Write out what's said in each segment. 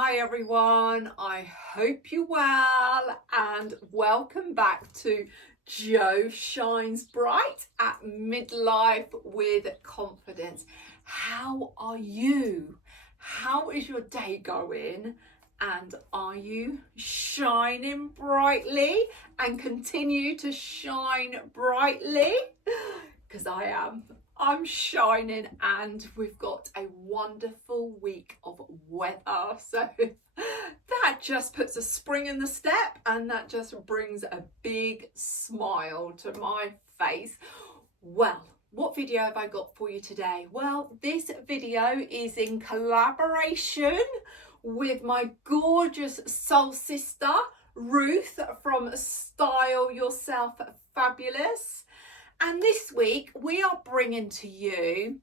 Hi everyone, I hope you're well and welcome back to Jo Shines Bright at Midlife with Confidence. How are you? How is your day going? And are you shining brightly and continue to shine brightly? Because I am. I'm shining and we've got a wonderful week of weather. So that just puts a spring in the step and that just brings a big smile to my face. Well, what video have I got for you today? Well, this video is in collaboration with my gorgeous soul sister, Ruth from StyleYourselfFabulous. And this week we are bringing to you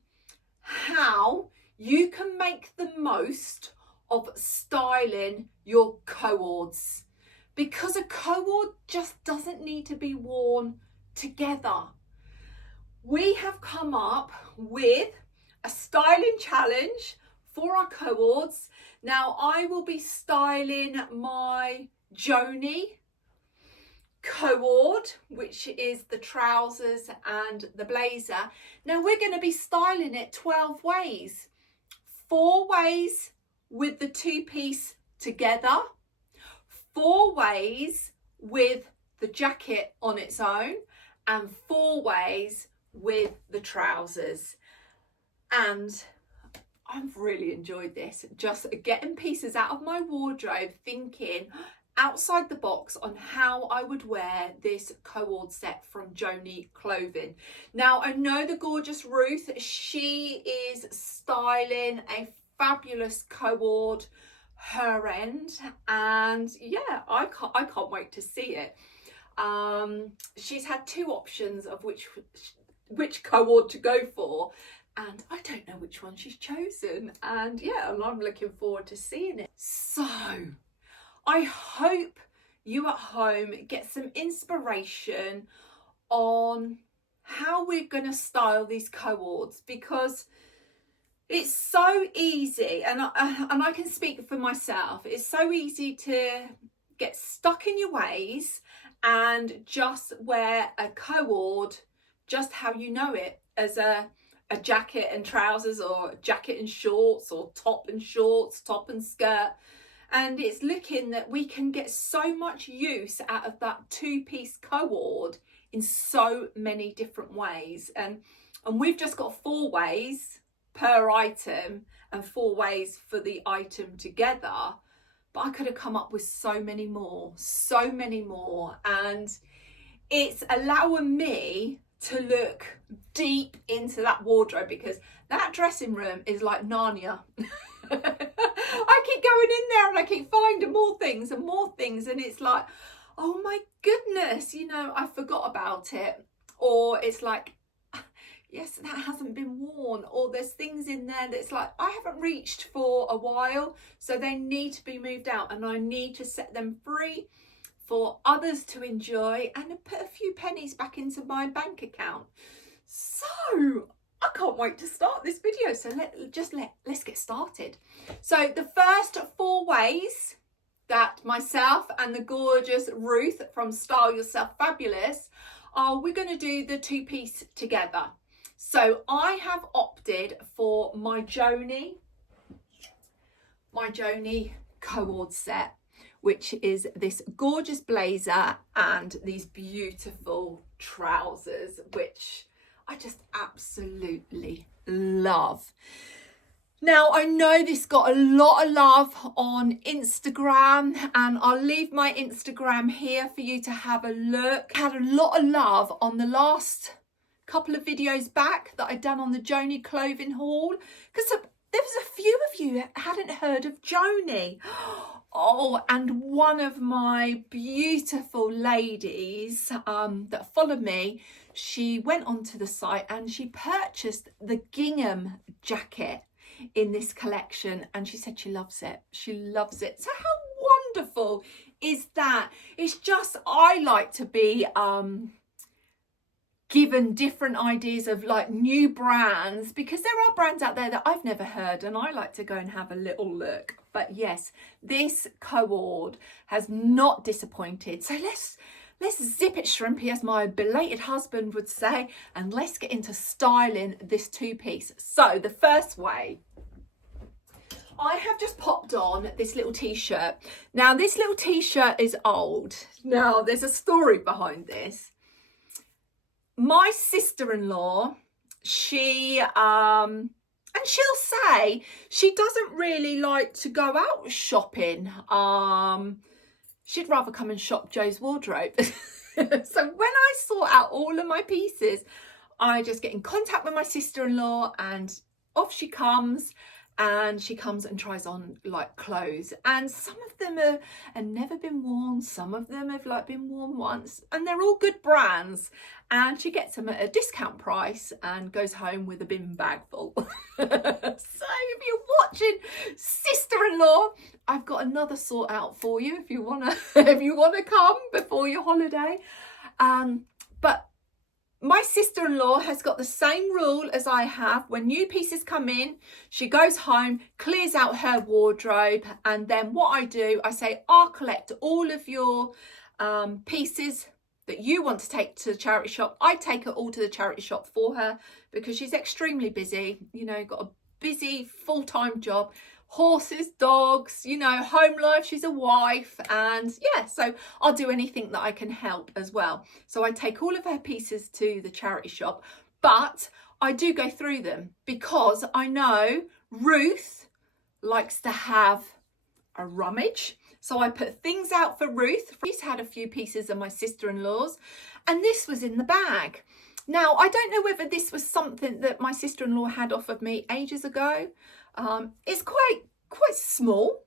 how you can make the most of styling your co-ords, because a co-ord just doesn't need to be worn together. We have come up with a styling challenge for our co-ords. Now I will be styling my Joni Co-Ord, which is the trousers and the blazer. Now we're going to be styling it 12 ways. 4 ways with the two-piece together, 4 ways with the jacket on its own, and 4 ways with the trousers. And I've really enjoyed this, just getting pieces out of my wardrobe, thinking outside the box on how I would wear this co-ord set from Joni clothing. Now I know the gorgeous Ruth, she is styling a fabulous co-ord her end, and yeah, I can't wait to see it. She's had 2 options of which co-ord to go for, and I don't know which one she's chosen, and yeah, and I'm looking forward to seeing it. So I hope you at home get some inspiration on how we're going to style these co-ords, because it's so easy, and I can speak for myself, it's so easy to get stuck in your ways and just wear a co-ord just how you know it, as a jacket and trousers, or jacket and shorts, or top and shorts, top and skirt. And it's looking that we can get so much use out of that 2-piece co-ord in so many different ways. And we've just got 4 ways per item and 4 ways for the item together. But I could have come up with so many more. And it's allowing me to look deep into that wardrobe, because that dressing room is like Narnia. I keep going in there and I keep finding more things, and it's like, oh my goodness, you know, I forgot about it. Or it's like, yes, that hasn't been worn. Or there's things in there that's like, I haven't reached for a while, so they need to be moved out, and I need to set them free for others to enjoy and put a few pennies back into my bank account. So I can't wait to start this video. So let's get started. So the first 4 ways that myself and the gorgeous Ruth from StyleYourselfFabulous are, we're going to do the 2-piece together. So I have opted for my Joni co-ord set, which is this gorgeous blazer and these beautiful trousers, which I just absolutely love. Now, I know this got a lot of love on Instagram, and I'll leave my Instagram here for you to have a look. Had a lot of love on the last couple of videos back that I'd done on the Joni clothing haul, because there was a few of you that hadn't heard of Joni. Oh, and one of my beautiful ladies that followed me, she went onto the site and she purchased the gingham jacket in this collection, and she said she loves it. She loves it. So how wonderful is that? It's just, I like to be given different ideas of like new brands, because there are brands out there that I've never heard and I like to go and have a little look. But yes, this Co-Ord has not disappointed. So let's zip it shrimpy, as my belated husband would say, and let's get into styling this two-piece. So the first way, I have just popped on this little t-shirt. Now this little t-shirt is old. Now there's a story behind this. My sister-in-law, she and she'll say she doesn't really like to go out shopping. She'd rather come and shop Joe's wardrobe. So when I sort out all of my pieces, I just get in contact with my sister-in-law and off she comes. And she comes and tries on like clothes, and some of them are never been worn, some of them have like been worn once, and they're all good brands, and she gets them at a discount price and goes home with a bin bag full. So if you're watching, sister-in-law, I've got another sort out for you if you wanna come before your holiday. But my sister-in-law has got the same rule as I have. When new pieces come in, she goes home, clears out her wardrobe, and then what I do, I say, I'll collect all of your pieces that you want to take to the charity shop. I take it all to the charity shop for her because she's extremely busy, you know, got a busy full-time job. Horses, dogs, you know, home life, she's a wife, and yeah, so I'll do anything that I can help as well. So I take all of her pieces to the charity shop, but I do go through them because I know Ruth likes to have a rummage. So I put things out for Ruth. She's had a few pieces of my sister-in-law's, and this was in the bag. Now, I don't know whether this was something that my sister-in-law had offered me ages ago. It's quite small,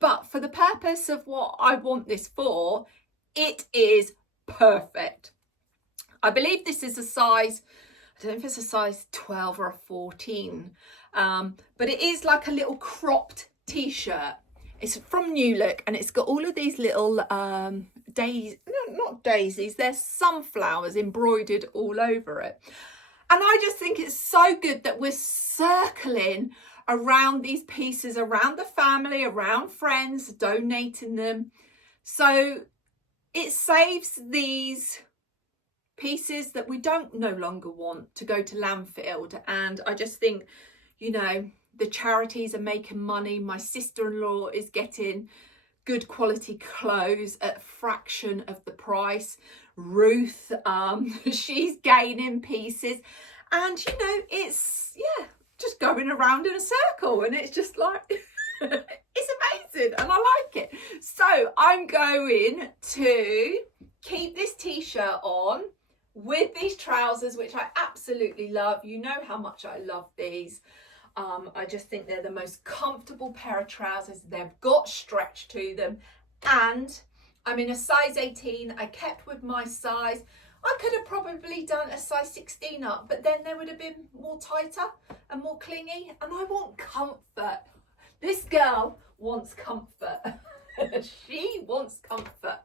but for the purpose of what I want this for, it is perfect. I believe this is a size, I don't know if it's a size 12 or a 14, but it is like a little cropped t-shirt. It's from New Look, and it's got all of these little not daisies, they're sunflowers embroidered all over it. And I just think it's so good that we're circling around these pieces, around the family, around friends, donating them. So it saves these pieces that we don't no longer want to go to landfill. And I just think, you know, the charities are making money. My sister-in-law is getting good quality clothes at a fraction of the price. Ruth, she's gaining pieces, and you know, it's, yeah, just going around in a circle, and it's just like it's amazing, and I like it. So I'm going to keep this t-shirt on with these trousers, which I absolutely love. You know how much I love these. I just think they're the most comfortable pair of trousers. They've got stretch to them, and I'm in a size 18. I kept with my size. I could have probably done a size 16 up, but then they would have been more tighter and more clingy, and I want comfort. This girl wants comfort. She wants comfort.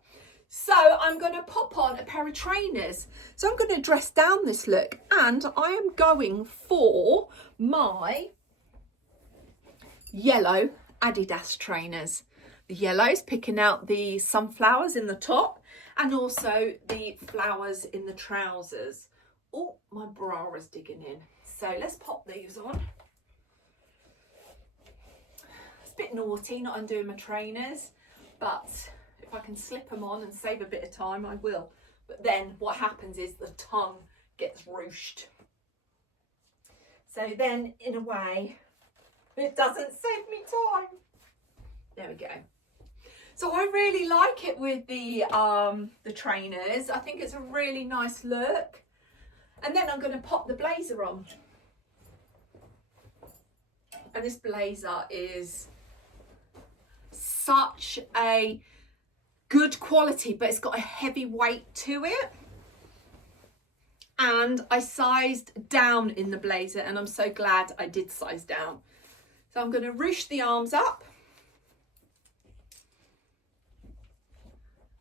So I'm going to pop on a pair of trainers. So I'm going to dress down this look, and I am going for my yellow Adidas trainers. The yellow's picking out the sunflowers in the top and also the flowers in the trousers. Oh, my bra is digging in. So let's pop these on. It's a bit naughty not undoing my trainers, but if I can slip them on and save a bit of time, I will. But then what happens is the tongue gets ruched. So then, in a way, it doesn't save me time. There we go. So I really like it with the trainers. I think it's a really nice look. And then I'm going to pop the blazer on. And this blazer is such a good quality, but it's got a heavy weight to it. And I sized down in the blazer, and I'm so glad I did size down. So I'm going to ruche the arms up.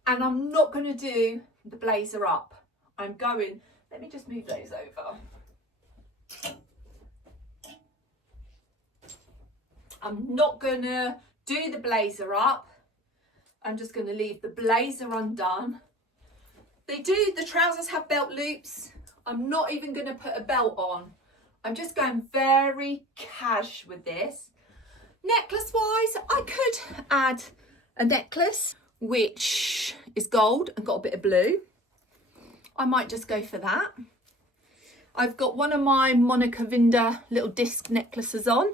And I'm not going to do the blazer up. I'm going Let me just move those over. I'm not gonna do the blazer up. I'm just gonna leave the blazer undone. The trousers have belt loops. I'm not even gonna put a belt on. I'm just going very cash with this. Necklace wise, I could add a necklace which is gold and got a bit of blue. I might just go for that. I've got one of my Monica Vinda little disc necklaces on.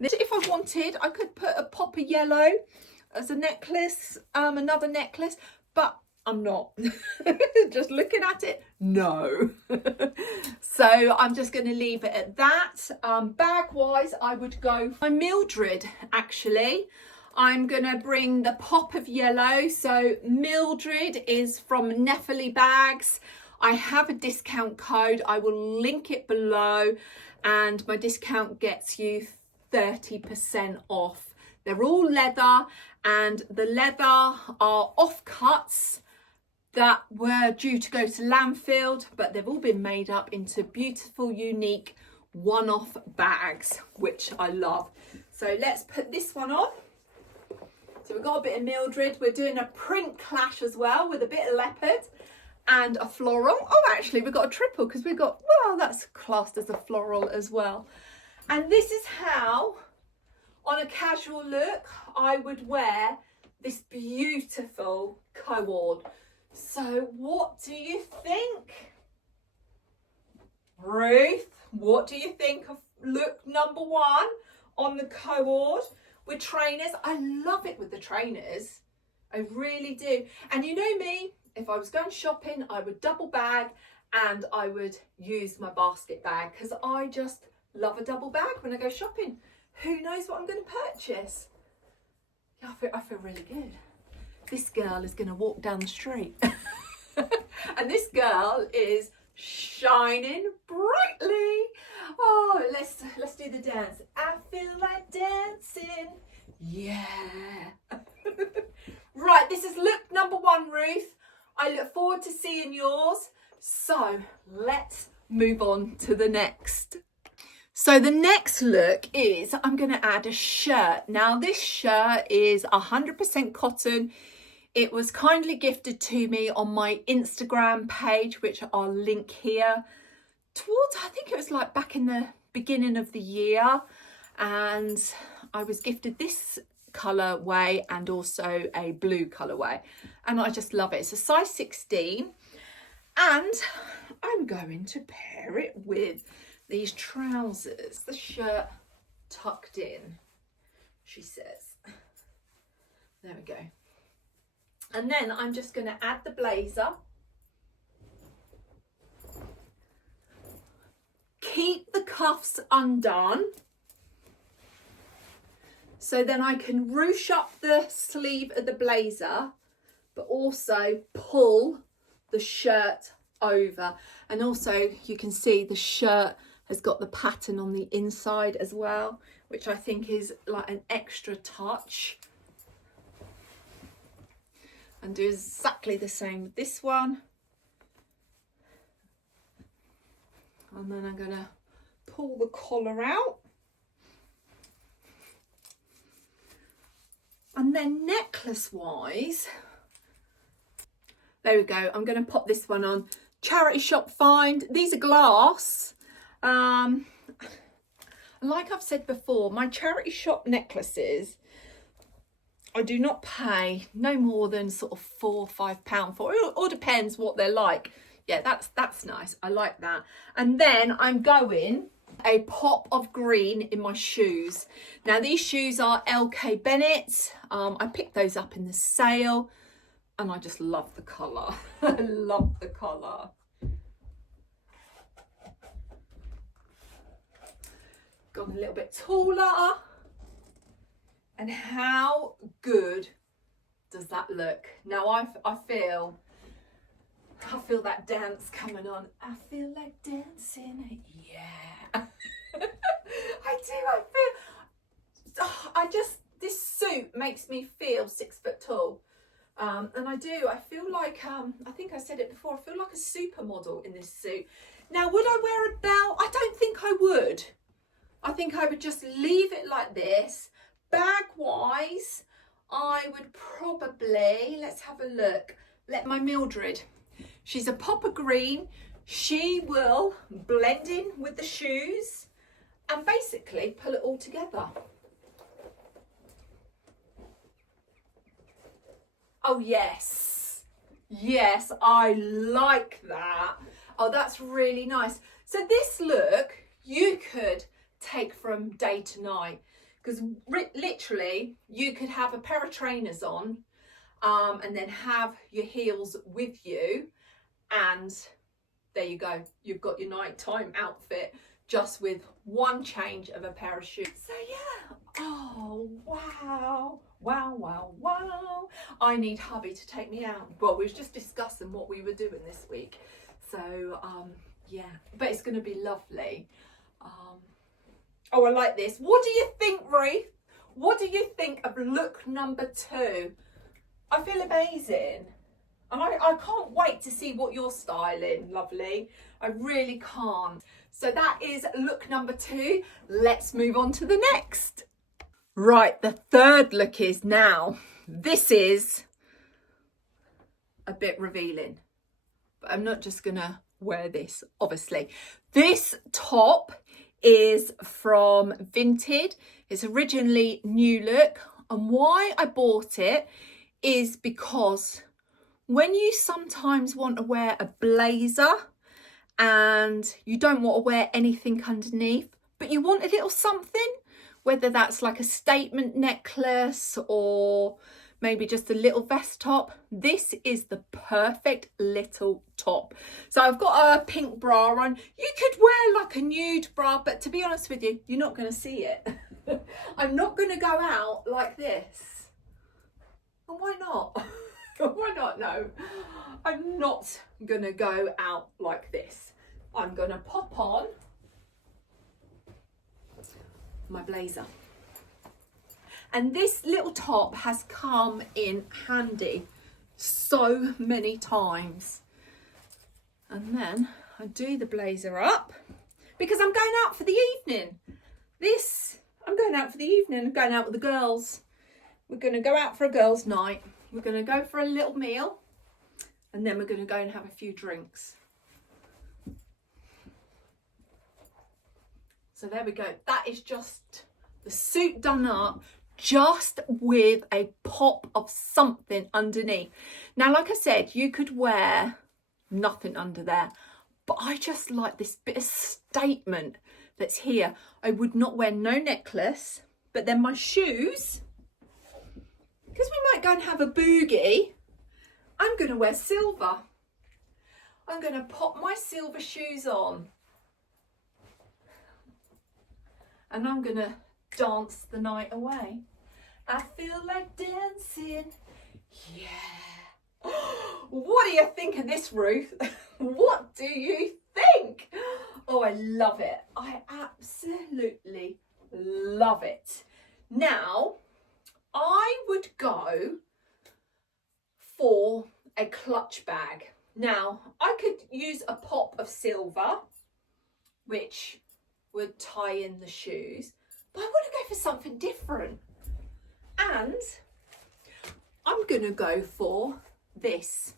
If I wanted, I could put a pop of yellow as a necklace, another necklace, but I'm not. Just looking at it, no. So I'm just going to leave it at that. Bag wise, I would go for Mildred actually. I'm going to bring the pop of yellow. So Mildred is from Nephele bags. I have a discount code. I will link it below, and my discount gets you 30% off. They're all leather, and the leather are offcuts that were due to go to landfill, but they've all been made up into beautiful, unique one-off bags, which I love. So let's put this one on. So we've got a bit of Mildred. We're doing a print clash as well with a bit of leopard and a floral. Oh, actually, we've got a triple because we've got, well, that's classed as a floral as well. And this is how, on a casual look, I would wear this beautiful Co-Ord. So what do you think? Ruth, what do you think of look number one on the Co-Ord with trainers? I love it with the trainers. I really do. And you know me, if I was going shopping, I would double bag and I would use my basket bag because I just love a double bag when I go shopping. Who knows what I'm going to purchase? Yeah, I feel really good. This girl is going to walk down the street. And this girl is shining brightly. Oh, let's do the dance. I feel like dancing. Yeah. Right, this is look number one, Ruth. I look forward to seeing yours. So let's move on to the next. So the next look is I'm going to add a shirt. Now this shirt is 100% cotton. It was kindly gifted to me on my Instagram page, which I'll link here. I think it was like back in the beginning of the year. And I was gifted this colourway and also a blue colourway. And I just love it. It's a size 16. And I'm going to pair it with these trousers. The shirt tucked in, she says. There we go. And then I'm just going to add the blazer. Keep the cuffs undone. So then I can ruche up the sleeve of the blazer, but also pull the shirt over. And also you can see the shirt has got the pattern on the inside as well, which I think is like an extra touch. And do exactly the same with this one. And then I'm gonna pull the collar out. And then necklace wise, there we go. I'm gonna pop this one on. Charity shop find. These are glass. Like I've said before, my charity shop necklaces, I do not pay no more than sort of £4 or £5 for. It all depends what they're like. Yeah, that's nice. I like that. And then I'm going a pop of green in my shoes. Now these shoes are LK Bennett's. I picked those up in the sale and I just love the colour. I love the colour. Gone a little bit taller. And how good does that look? Now I feel that dance coming on. I feel like dancing. Yeah. I do. This suit makes me feel 6 foot tall. And I feel like, I think I said it before, I feel like a supermodel in this suit. Now, would I wear a belt? I don't think I would. I think I would just leave it like this. Bag-wise, I would probably, let's have a look, let my Mildred. She's a pop of green. She will blend in with the shoes and basically pull it all together. Oh, yes. Yes, I like that. Oh, that's really nice. So this look, you could take from day to night, because literally you could have a pair of trainers on and then have your heels with you, and there you go. You've got your nighttime outfit just with one change of a pair of shoes. So yeah, oh, wow. Wow, wow, wow. I need hubby to take me out. Well, we were just discussing what we were doing this week. So, yeah, but it's going to be lovely. Oh, I like this. What do you think, Ruth? What do you think of look number 2? I feel amazing. And I can't wait to see what you're styling, lovely. I really can't. So that is look number 2. Let's move on to the next. Right, the third look is now. This is a bit revealing, but I'm not just gonna wear this, obviously. This top is from Vinted. It's originally New Look, and why I bought it is because when you sometimes want to wear a blazer and you don't want to wear anything underneath, but you want a little something, whether that's like a statement necklace or maybe just a little vest top, this is the perfect little top. So I've got a pink bra on. You could wear like a nude bra, but to be honest with you, you're not going to see it. I'm not going to go out like this. And why not? Why not? No, I'm not going to go out like this. I'm going to pop on my blazer, and this little top has come in handy so many times. And then I do the blazer up because I'm going out for the evening. I'm going out for the evening. I'm going out with the girls. We're going to go out for a girls' night. We're going to go for a little meal, and then we're going to go and have a few drinks. So there we go. That is just the suit done up, just with a pop of something underneath. Now, like I said, you could wear nothing under there, but I just like this bit of statement that's here. I would not wear no necklace, but then my shoes, because we might go and have a boogie, I'm going to wear silver. I'm going to pop my silver shoes on. And I'm going to dance the night away. I feel like dancing. Yeah. What do you think of this, Ruth? What do you think? Oh, I love it. I absolutely love it. Now, I would go for a clutch bag. Now, I could use a pop of silver, which would tie in the shoes, but I want to go for something different. And I'm going to go for this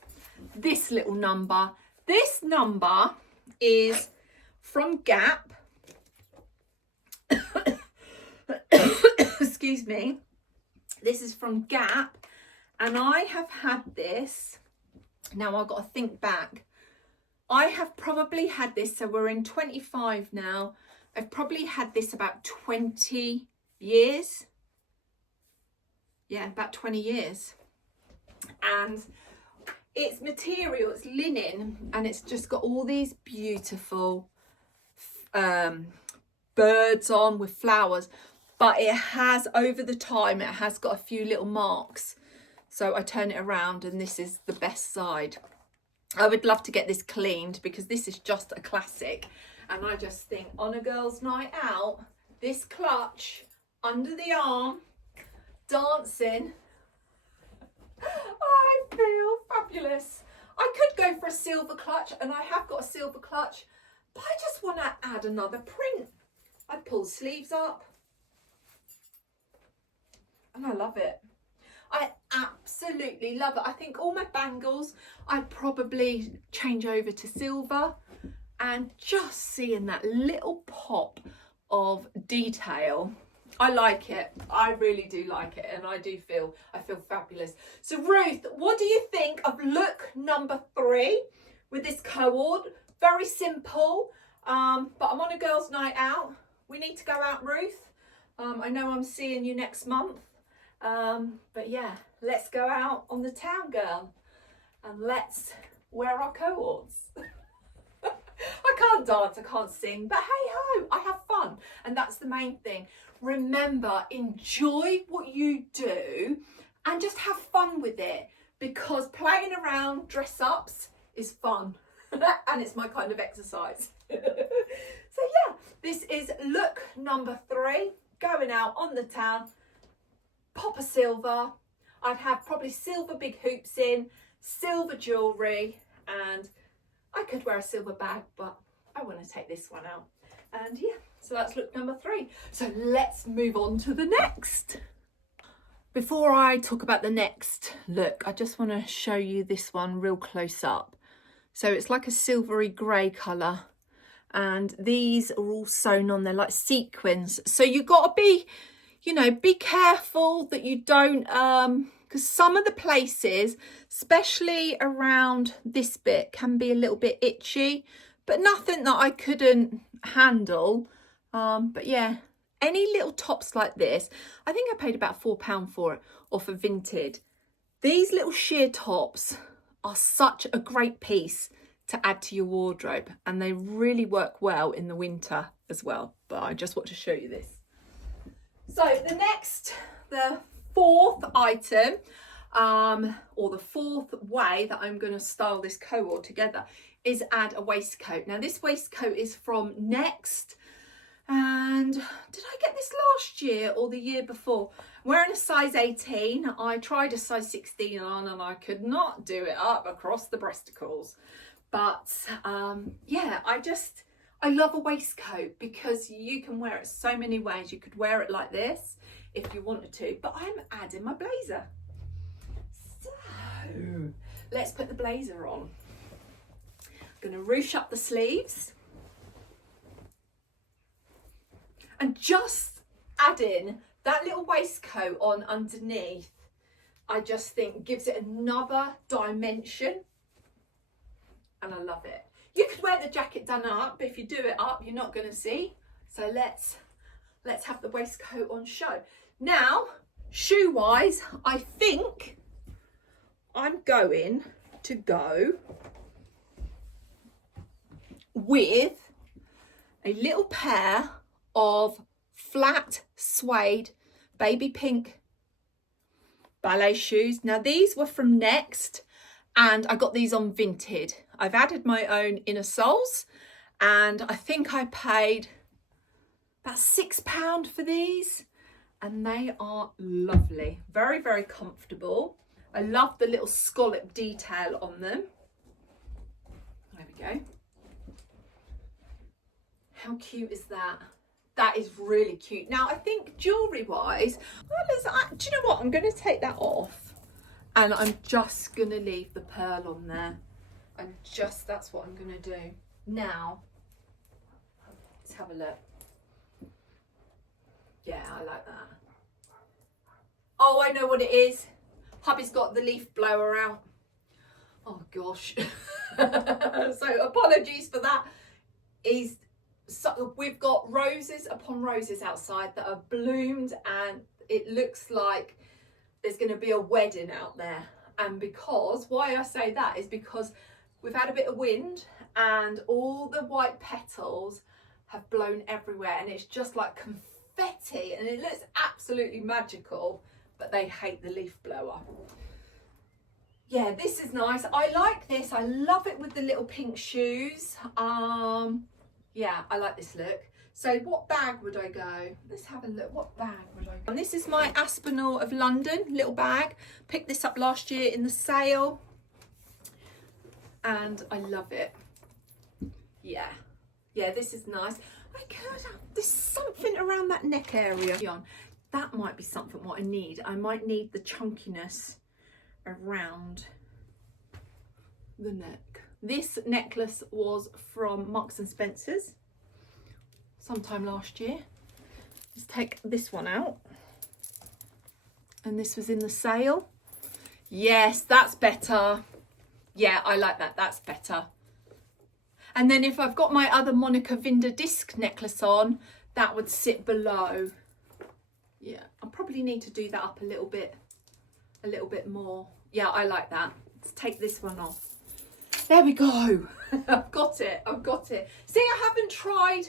little number. This number is from Gap. Excuse me. This is from Gap, and I have had this. Now I've got to think back. I have probably had this, so we're in 25 now. I've probably had this about 20 years. Yeah, about 20 years. And it's material, it's linen, and it's just got all these beautiful birds on with flowers. But it has, over the time, it has got a few little marks. So I turn it around, and this is the best side. I would love to get this cleaned because this is just a classic. And I just think on a girl's night out, this clutch under the arm, dancing. Oh, I fabulous. I could go for a silver clutch, and I have got a silver clutch, but I just want to add another print. I pull the sleeves up, and I love it. I absolutely love it. I think all my bangles, I'd probably change over to silver, and just seeing that little pop of detail, I like it. I really do like it, and I feel fabulous. So Ruth, what do you think of look number 3 with this co-ord? Very simple, but I'm on a girls' night out. We need to go out, Ruth. I know I'm seeing you next month. But yeah, let's go out on the town, girl, and let's wear our co-ords. I can't dance, I can't sing, but hey ho, I have fun, and that's the main thing. Remember, enjoy what you do and just have fun with it, because playing around dress ups is fun and it's my kind of exercise. So yeah, this is look number 3, going out on the town. Pop a silver. I'd have probably silver big hoops in, silver jewellery, and I could wear a silver bag, but I want to take this one out. And yeah, so that's look number 3. So let's move on to the next. Before I talk about the next look, I just want to show you this one real close up. So it's like a silvery grey colour, and these are all sewn on there like sequins. So you've got to be, you know, be careful that you don't, because some of the places, especially around this bit, can be a little bit itchy, but nothing that I couldn't handle. But yeah, any little tops like this, I think I paid about £4 for it off of Vinted. These little sheer tops are such a great piece to add to your wardrobe, and they really work well in the winter as well. But I just want to show you this. So the 4th item, or the 4th way that I'm going to style this co-ord together, is add a waistcoat. Now this waistcoat is from Next, and did I get this last year or the year before? I'm wearing a size 18. I tried a size 16 on, and I could not do it up across the breasticles. But yeah, I love a waistcoat because you can wear it so many ways. You could wear it like this if you wanted to, but I'm adding my blazer. So let's put the blazer on. I'm going to ruche up the sleeves, and just adding that little waistcoat on underneath, I just think gives it another dimension, and I love it. You could wear the jacket done up, but if you do it up, you're not going to see. So let's have the waistcoat on show. Now, shoe wise, I think I'm going to go with a little pair of flat suede baby pink ballet shoes. Now these were from Next, and I got these on Vinted. I've added my own inner soles, and I think I paid about £6 for these, and they are lovely. Very, very comfortable. I love the little scallop detail on them. There we go. How cute is that? That is really cute. Now I think jewellery wise, do you know what? I'm going to take that off, and I'm just going to leave the pearl on there. And that's what I'm going to do. Now, let's have a look. Yeah, I like that. Oh, I know what it is. Hubby's got the leaf blower out. Oh gosh. So apologies for that. We've got roses upon roses outside that are bloomed, and it looks like there's going to be a wedding out there. And why I say that is because we've had a bit of wind, and all the white petals have blown everywhere, and it's just like confetti, and it looks absolutely magical, but they hate the leaf blower. Yeah, this is nice. I like this. I love it with the little pink shoes. Yeah, I like this look. So what bag would I go? Let's have a look. What bag would I go? And this is my Aspinall of London little bag. Picked this up last year in the sale. and I love it. Yeah, yeah, this is nice. I could have, there's something around that neck area. That might be something what I need. I might need the chunkiness around the neck. This necklace was from Marks and Spencer's sometime last year. Let's take this one out. And this was in the sale. Yes, that's better. Yeah, I like that. That's better. And then if I've got my other Monica Vinder disc necklace on, that would sit below. Yeah, I probably need to do that up a little bit more. Yeah, I like that. Let's take this one off. There we go. I've got it. I've got it. See, I haven't tried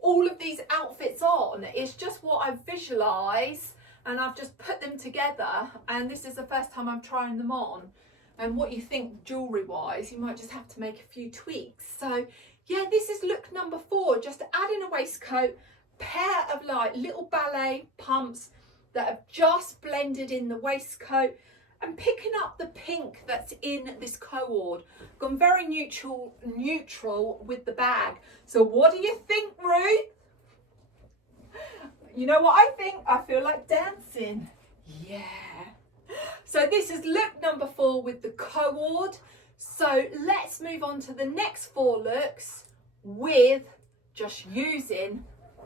all of these outfits on. It's just what I visualise, and I've just put them together, and this is the first time I'm trying them on. And what you think jewellery wise, you might just have to make a few tweaks. So yeah, this is look number 4. Just adding a waistcoat, pair of like little ballet pumps that have just blended in the waistcoat, and picking up the pink that's in this Co-Ord. Gone very neutral with the bag. So what do you think, Ruth? You know what I think? I feel like dancing. Yeah. So this is look number 4 with the Co-Ord. So let's move on to the next 4 looks with just using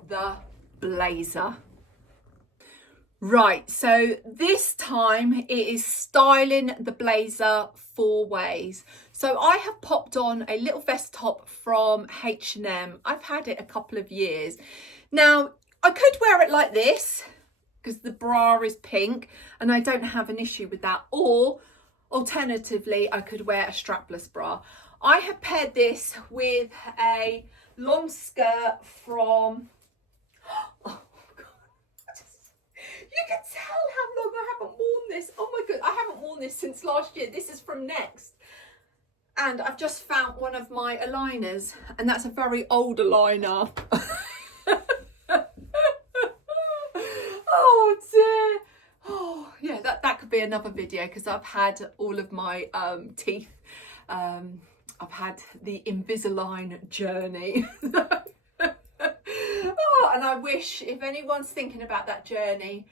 the blazer. Right, so this time it is styling the blazer 4 ways. So I have popped on a little vest top from H&M. I've had it a couple of years. Now, I could wear it like this because the bra is pink and I don't have an issue with that. Or alternatively, I could wear a strapless bra. I have paired this with a long skirt from... Oh, you can tell how long I haven't worn this. Oh my god, I haven't worn this since last year. This is from Next. And I've just found one of my aligners, and that's a very old aligner. Oh dear. Oh yeah, that could be another video because I've had all of my teeth. I've had the Invisalign journey. And I wish, if anyone's thinking about that journey,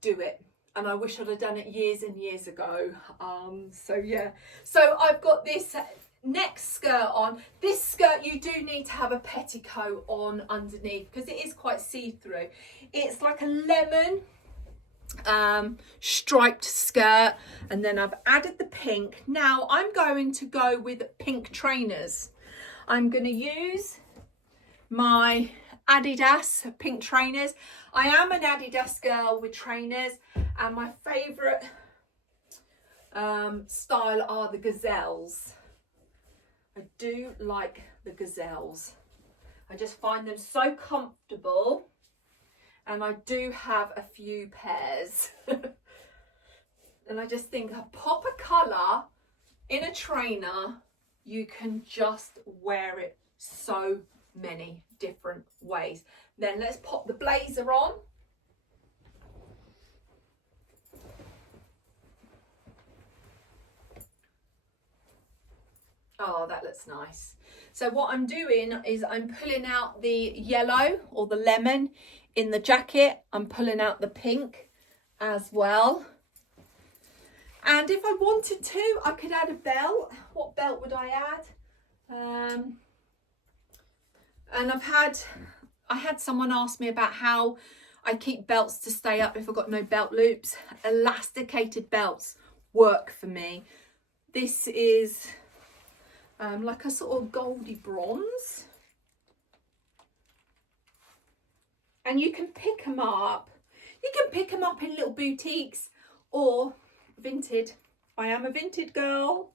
do it. And I wish I'd have done it years and years ago. So yeah. So I've got this next skirt on. This skirt, you do need to have a petticoat on underneath because it is quite see-through. It's like a lemon striped skirt. And then I've added the pink. Now I'm going to go with pink trainers. I'm going to use my Adidas pink trainers. I am an Adidas girl with trainers, and my favourite style are the gazelles. I do like the gazelles. I just find them so comfortable, and I do have a few pairs. And I just think a pop of colour in a trainer, you can just wear it so many different ways. Then let's pop the blazer on. Oh, that looks nice. So what I'm doing is I'm pulling out the yellow or the lemon in the jacket. I'm pulling out the pink as well. And if I wanted to, I could add a belt. What belt would I add? And I had someone ask me about how I keep belts to stay up if I've got no belt loops. Elasticated belts work for me. This is like a sort of goldy bronze. And you can pick them up. You can pick them up in little boutiques or Vinted. I am a Vinted girl.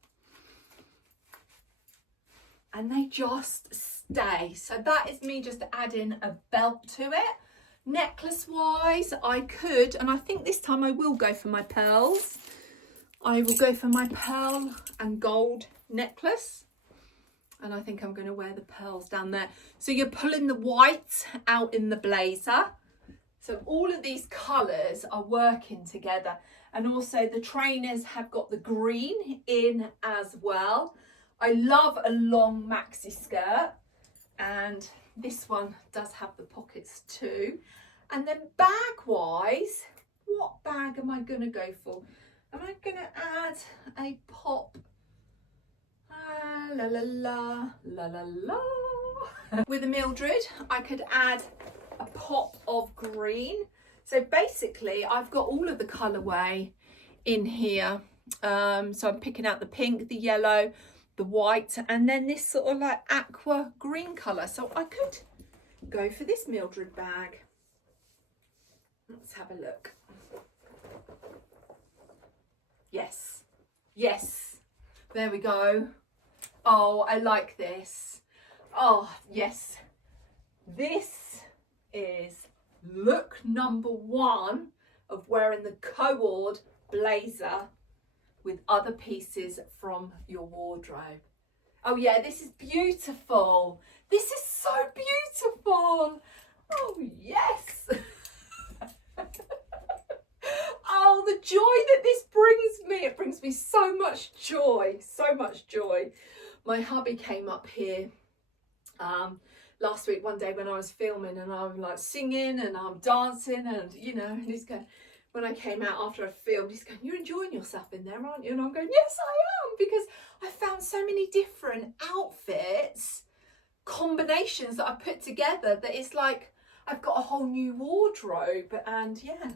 And they just stay. So that is me just adding a belt to it. Necklace wise, I could, and I think this time I will go for my pearls. I will go for my pearl and gold necklace. And I think I'm going to wear the pearls down there. So you're pulling the white out in the blazer. So all of these colours are working together. And also the trainers have got the green in as well. I love a long maxi skirt, and this one does have the pockets too. And then bag wise, what bag am I going to go for? Am I going to add a pop? La la la, la la la. With a Mildred, I could add a pop of green. So basically, I've got all of the colourway in here. So I'm picking out the pink, the yellow, the white, and then this sort of like aqua green colour. So I could go for this Mildred bag. Let's have a look. Yes, yes, there we go. Oh, I like this. Oh, yes. This is look number one of wearing the Co-Ord blazer with other pieces from your wardrobe. Oh yeah, this is beautiful. This is so beautiful. Oh yes. Oh, the joy that this brings me. It brings me so much joy, so much joy. My hubby came up here last week one day when I was filming, and I'm like singing and I'm dancing, and you know, and he's going, when I came out after I filmed, he's going, you're enjoying yourself in there, aren't you? And I'm going, yes, I am, because I found so many different outfits, combinations that I put together that it's like I've got a whole new wardrobe. And yeah,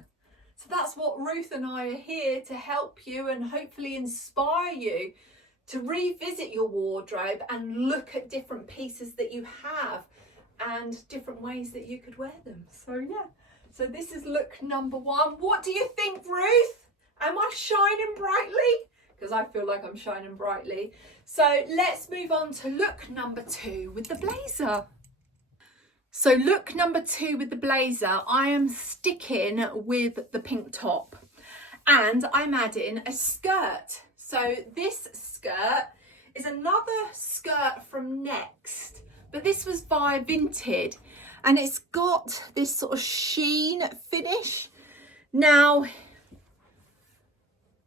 so that's what Ruth and I are here to help you and hopefully inspire you to revisit your wardrobe and look at different pieces that you have and different ways that you could wear them. So yeah, so this is look number one. What do you think, Ruth? Am I shining brightly? Because I feel like I'm shining brightly. So let's move on to look number two with the blazer. So look number two with the blazer, I am sticking with the pink top and I'm adding a skirt. So this skirt is another skirt from Next, but this was via Vinted, and it's got this sort of sheen finish. Now,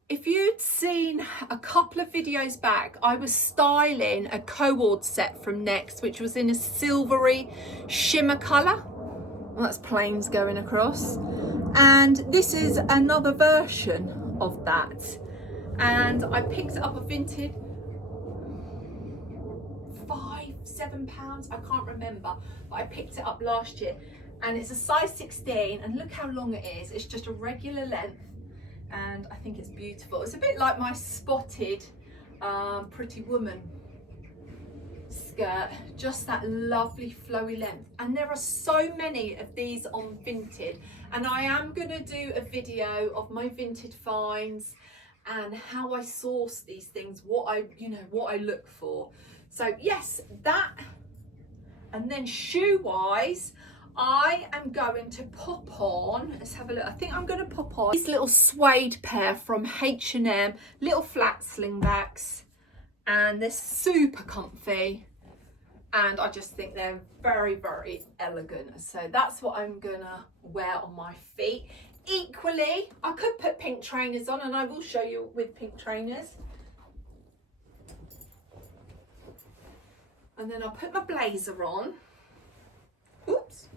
if you'd seen a couple of videos back, I was styling a Co-Ord set from Next, which was in a silvery shimmer colour. Well, that's planes going across. And this is another version of that. And I picked it up a Vinted, £7, I can't remember, but I picked it up last year. And it's a size 16, and look how long it is. It's just a regular length. And I think it's beautiful. It's a bit like my spotted Pretty Woman skirt, just that lovely flowy length. And there are so many of these on Vinted, and I am going to do a video of my Vinted finds and how I source these things, what I look for. So yes, that. And then shoe wise, I am going to pop on, let's have a look, I think I'm going to pop on these little suede pair from H&M, little flat slingbacks, and they're super comfy, and I just think they're very, very elegant. So that's what I'm going to wear on my feet. Equally, I could put pink trainers on, and I will show you with pink trainers. And then I'll put my blazer on. Oops.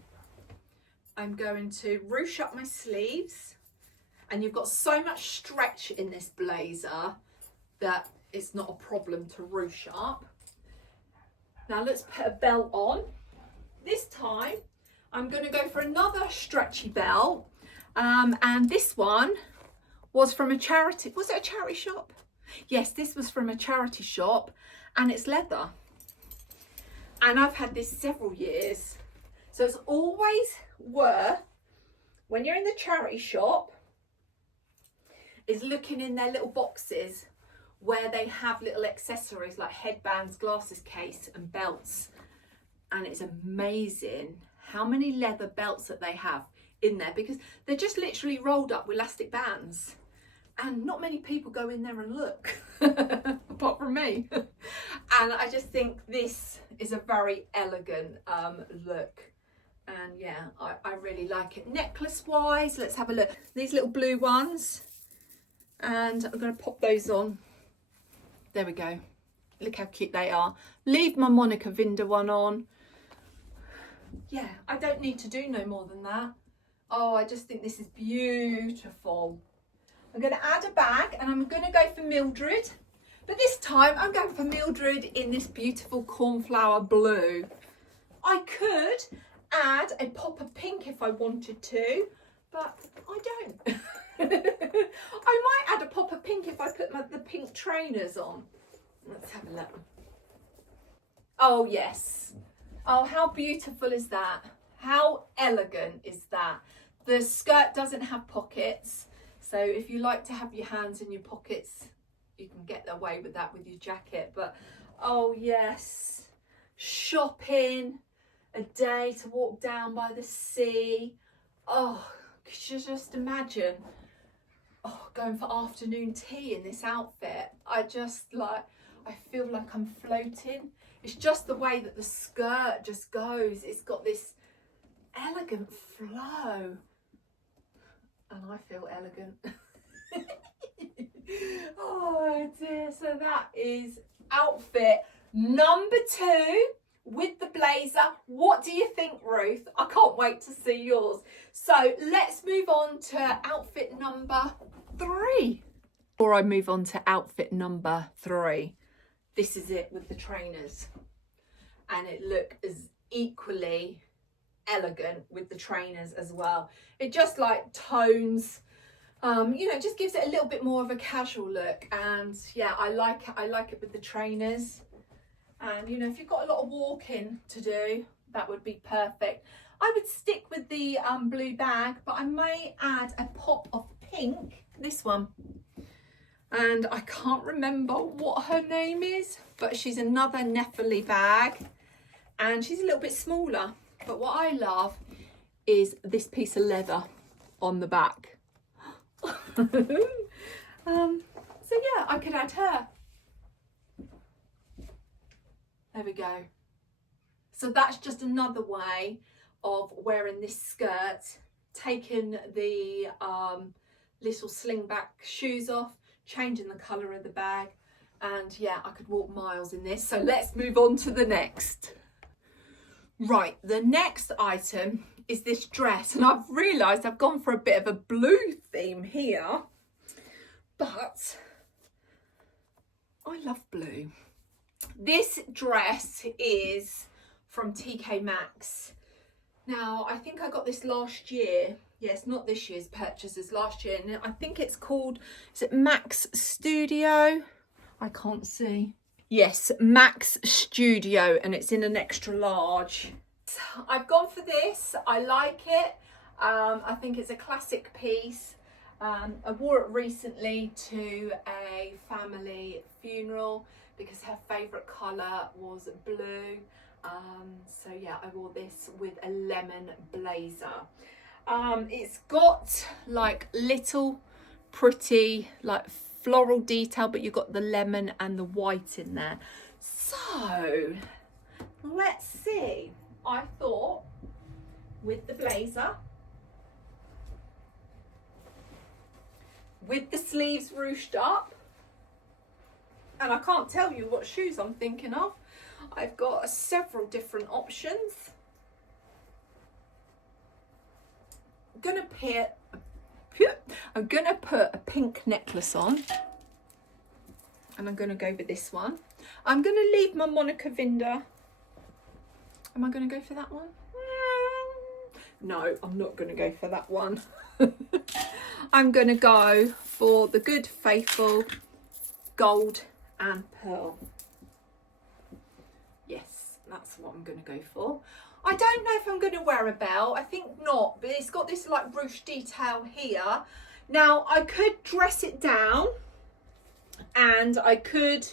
I'm going to ruche up my sleeves, and you've got so much stretch in this blazer that it's not a problem to ruche up. Now let's put a belt on. This time I'm going to go for another stretchy belt, and this one was from a charity. Was it a charity shop? Yes, this was from a charity shop, and it's leather, and I've had this several years. So it's always worth, when you're in the charity shop, is looking in their little boxes where they have little accessories like headbands, glasses case and belts. And it's amazing how many leather belts that they have in there, because they're just literally rolled up with elastic bands. And not many people go in there and look, apart from me. And I just think this is a very elegant look. And yeah, I really like it. Necklace wise, let's have a look. These little blue ones, and I'm going to pop those on. There we go. Look how cute they are. Leave my Monica Vinda one on. Yeah, I don't need to do no more than that. Oh, I just think this is beautiful. I'm going to add a bag and I'm going to go for Mildred. But this time I'm going for Mildred in this beautiful cornflower blue. I could add a pop of pink if I wanted to, but I don't. I might add a pop of pink if I put the pink trainers on. Let's have a look. Oh yes. Oh, how beautiful is that? How elegant is that? The skirt doesn't have pockets, so if you like to have your hands in your pockets, you can get away with that with your jacket. But oh yes, shopping, a day to walk down by the sea. Oh, could you just imagine? Oh, going for afternoon tea in this outfit. I feel like I'm floating. It's just the way that the skirt just goes. It's got this elegant flow. And I feel elegant. Oh dear. So that is outfit number 2 with the blazer. What do you think, Ruth? I can't wait to see yours. So let's move on to outfit number 3. Before I move on to outfit number 3, this is it with the trainers. And it looks equally elegant with the trainers as well. It just like tones, you know, just gives it a little bit more of a casual look. And yeah, I like it with the trainers. And you know, if you've got a lot of walking to do, that would be perfect. I would stick with the blue bag, but I may add a pop of pink, this one. And I can't remember what her name is, but she's another Nephele bag. And she's a little bit smaller. But what I love is this piece of leather on the back. So yeah, I could add her. There we go. So that's just another way of wearing this skirt, taking the little slingback shoes off, changing the colour of the bag, and yeah, I could walk miles in this. So let's move on to the next. Right, the next item is this dress, and I've realised I've gone for a bit of a blue theme here, but I love blue. This dress is from TK Maxx. Now, I think I got this last year. Yes, not this year's purchase, it's last year. And I think it's called, is it Max Studio? I can't see. Yes, Max Studio, and it's in an extra large. I've gone for this. I like it. I think it's a classic piece. I wore it recently to a family funeral because her favourite colour was blue. So yeah, I wore this with a lemon blazer. It's got like little pretty like floral detail, but you've got the lemon and the white in there. So let's see. I thought with the blazer, with the sleeves ruched up, and I can't tell you what shoes I'm thinking of. I've got several different options. I'm gonna put a pink necklace on, and I'm gonna go with this one. I'm gonna leave my Monica Vinda. Am I gonna go for that one? No, I'm not gonna go for that one. I'm gonna go for the Good Faithful gold and pearl. Yes, that's what I'm gonna go for. I don't know if I'm gonna wear a belt. I think not, but it's got this like ruched detail here. Now I could dress it down, and I could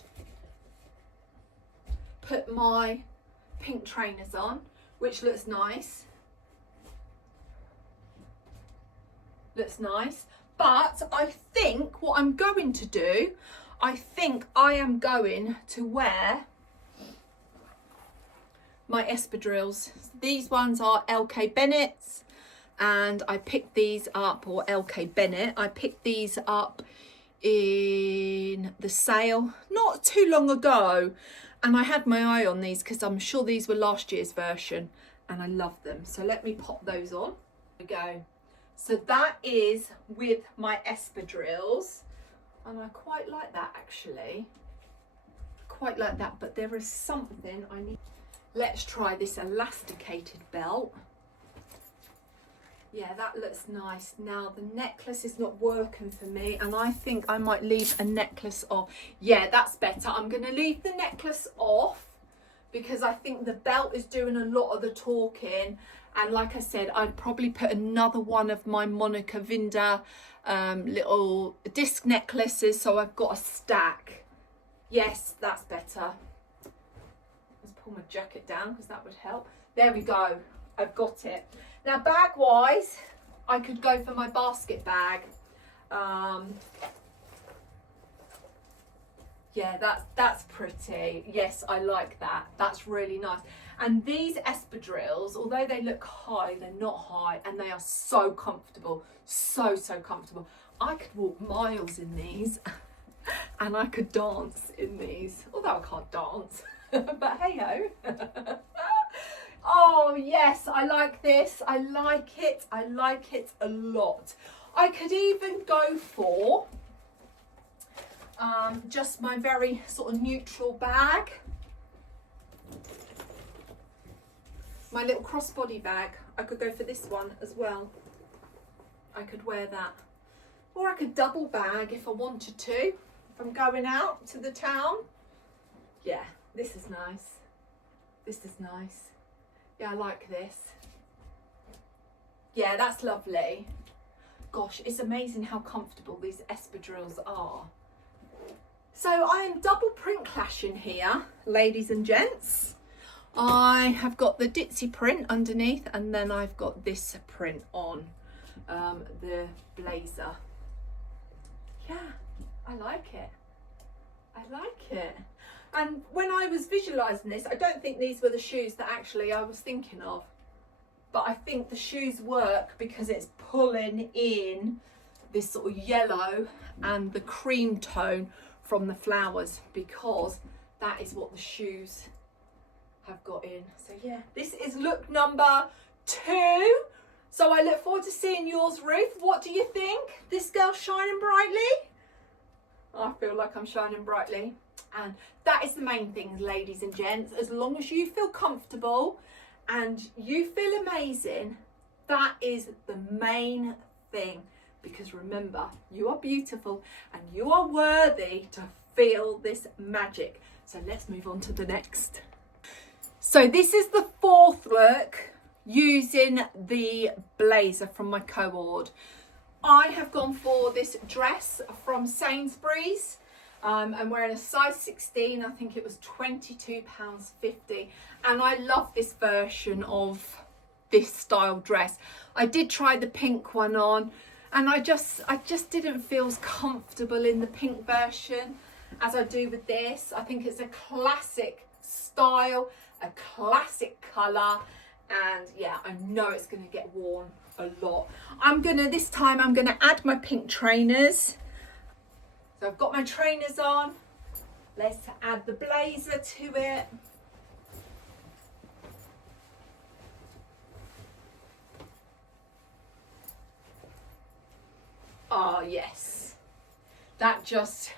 put my pink trainers on, which looks nice. Looks nice. But I think what I'm going to do, I think I am going to wear my espadrilles. These ones are LK Bennett's, and I picked these up, or LK Bennett. I picked these up in the sale not too long ago, and I had my eye on these because I'm sure these were last year's version, and I love them. So let me pop those on. There we go. So that is with my espadrilles, and I quite like that actually. Quite like that, but there is something I need. Let's try this elasticated belt. Yeah, that looks nice. Now the necklace is not working for me, and I think I might leave a necklace off. Yeah, that's better. I'm going to leave the necklace off because I think the belt is doing a lot of the talking. And like I said, I'd probably put another one of my Monica Vinda little disc necklaces, so I've got a stack. Yes, that's better. Let's pull my jacket down because that would help. There we go. I've got it. Now bag wise, I could go for my basket bag. Yeah, that's pretty. Yes, I like that. That's really nice. And these espadrilles, although they look high, they're not high, and they are so comfortable. So comfortable. I could walk miles in these and I could dance in these, although I can't dance. But hey ho. Oh yes, I like this. I like it. I like it a lot. I could even go for just my very sort of neutral bag. My little crossbody bag. I could go for this one as well. I could wear that. Or I could double bag if I wanted to. If I'm going out to the town. Yeah, this is nice. This is nice. Yeah, I like this. Yeah, that's lovely. Gosh, it's amazing how comfortable these espadrilles are. So I am double print clashing here, ladies and gents. I have got the ditzy print underneath, and then I've got this print on the blazer. Yeah, I like it. I like it. And when I was visualising this, I don't think these were the shoes that actually I was thinking of. But I think the shoes work because it's pulling in this sort of yellow and the cream tone from the flowers, because that is what the shoes have got in. So yeah, this is look number 2. So I look forward to seeing yours, Ruth. What do you think? This girl's shining brightly? I feel like I'm shining brightly. And that is the main thing, ladies and gents. As long as you feel comfortable and you feel amazing, that is the main thing. Because remember, you are beautiful and you are worthy to feel this magic. So let's move on to the next. So this is the 4th look using the blazer from my Co-Ord. I have gone for this dress from Sainsbury's. I'm wearing a size 16. I think it was £22.50, and I love this version of this style dress. I did try the pink one on, and I just didn't feel as comfortable in the pink version as I do with this. I think it's a classic style, a classic colour, and yeah, I know it's going to get worn a lot. This time I'm gonna add my pink trainers. So I've got my trainers on. Let's add the blazer to it. Oh yes, that just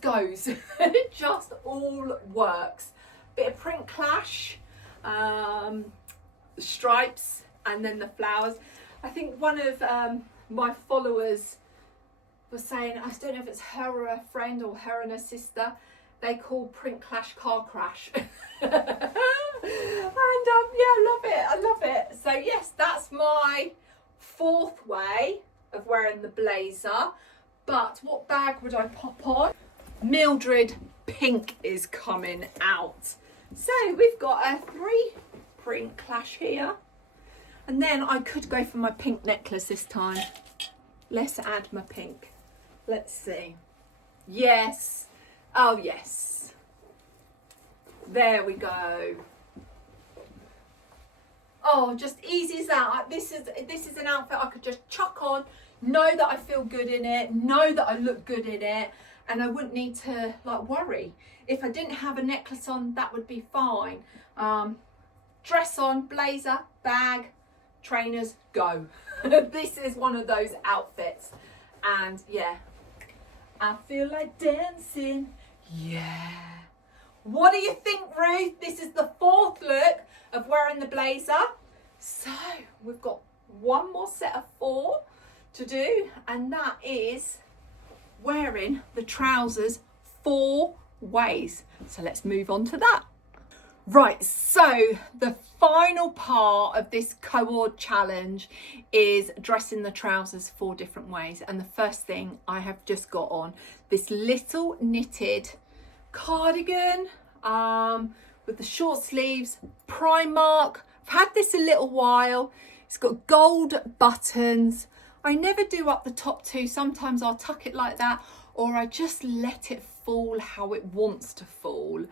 goes. It just all works. Bit of print clash, the stripes, and then the flowers. I think one of my followers was saying, I don't know if it's her or a friend or her and her sister, they call print clash car crash. And yeah, I love it. So yes, that's my 4th way of wearing the blazer. But what bag would I pop on? Mildred Pink is coming out. So we've got a 3 print clash here. And then I could go for my pink necklace this time. Let's add my pink. Let's see. Yes. Oh yes. There we go. Oh, just easy as that. This is an outfit I could just chuck on, know that I feel good in it, know that I look good in it, and I wouldn't need to like worry. If I didn't have a necklace on, that would be fine. Dress on, blazer, bag, trainers, go. This is one of those outfits. And yeah, I feel like dancing. Yeah. What do you think, Ruth? This is the 4th look of wearing the blazer. So we've got one more set of 4 to do, and that is wearing the trousers 4 ways. So let's move on to that. Right, so the final part of this Co-Ord challenge is dressing the trousers 4 different ways. And the first thing I have just got on this little knitted cardigan with the short sleeves, Primark. I've had this a little while. It's got gold buttons. I never do up the top 2. Sometimes I'll tuck it like that, or I just let it fall how it wants to fall.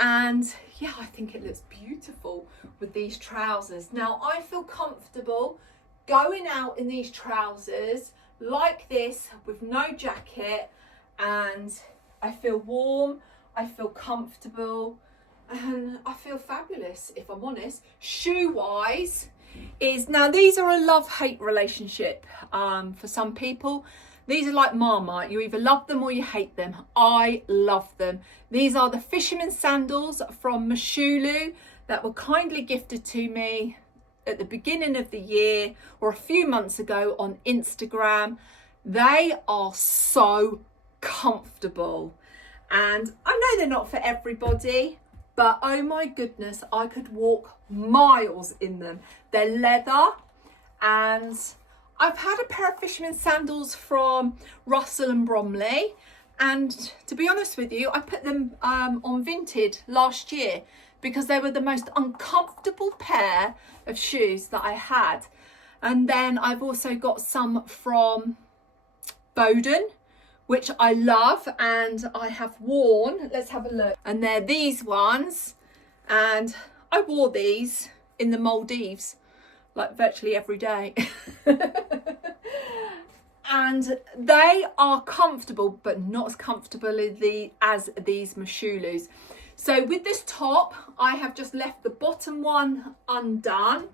And yeah, I think it looks beautiful with these trousers. Now I feel comfortable going out in these trousers like this with no jacket, and I feel warm, I feel comfortable, and I feel fabulous, if I'm honest. Shoe wise is, now these are a love-hate relationship for some people. These are like Marmite. You either love them or you hate them. I love them. These are the fisherman sandals from Nephele that were kindly gifted to me at the beginning of the year or a few months ago on Instagram. They are so comfortable. And I know they're not for everybody, but oh my goodness, I could walk miles in them. They're leather, and I've had a pair of fisherman sandals from Russell and Bromley, and to be honest with you, I put them on Vinted last year because they were the most uncomfortable pair of shoes that I had. And then I've also got some from Boden, which I love and I have worn. Let's have a look. And they're these ones, and I wore these in the Maldives like virtually every day. And they are comfortable, but not as comfortable as these Nepheles. So with this top, I have just left the bottom one undone.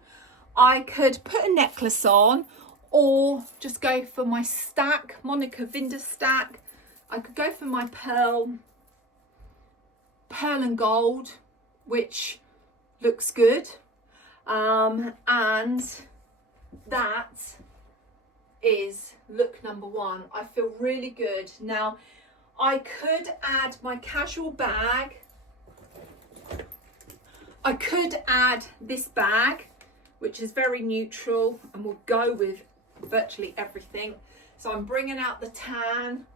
I could put a necklace on, or just go for my stack, Monica Vinder stack. I could go for my pearl and gold, which looks good. And that is look number 1. I feel really good. Now, I could add my casual bag. I could add this bag, which is very neutral and will go with virtually everything. So I'm bringing out the tan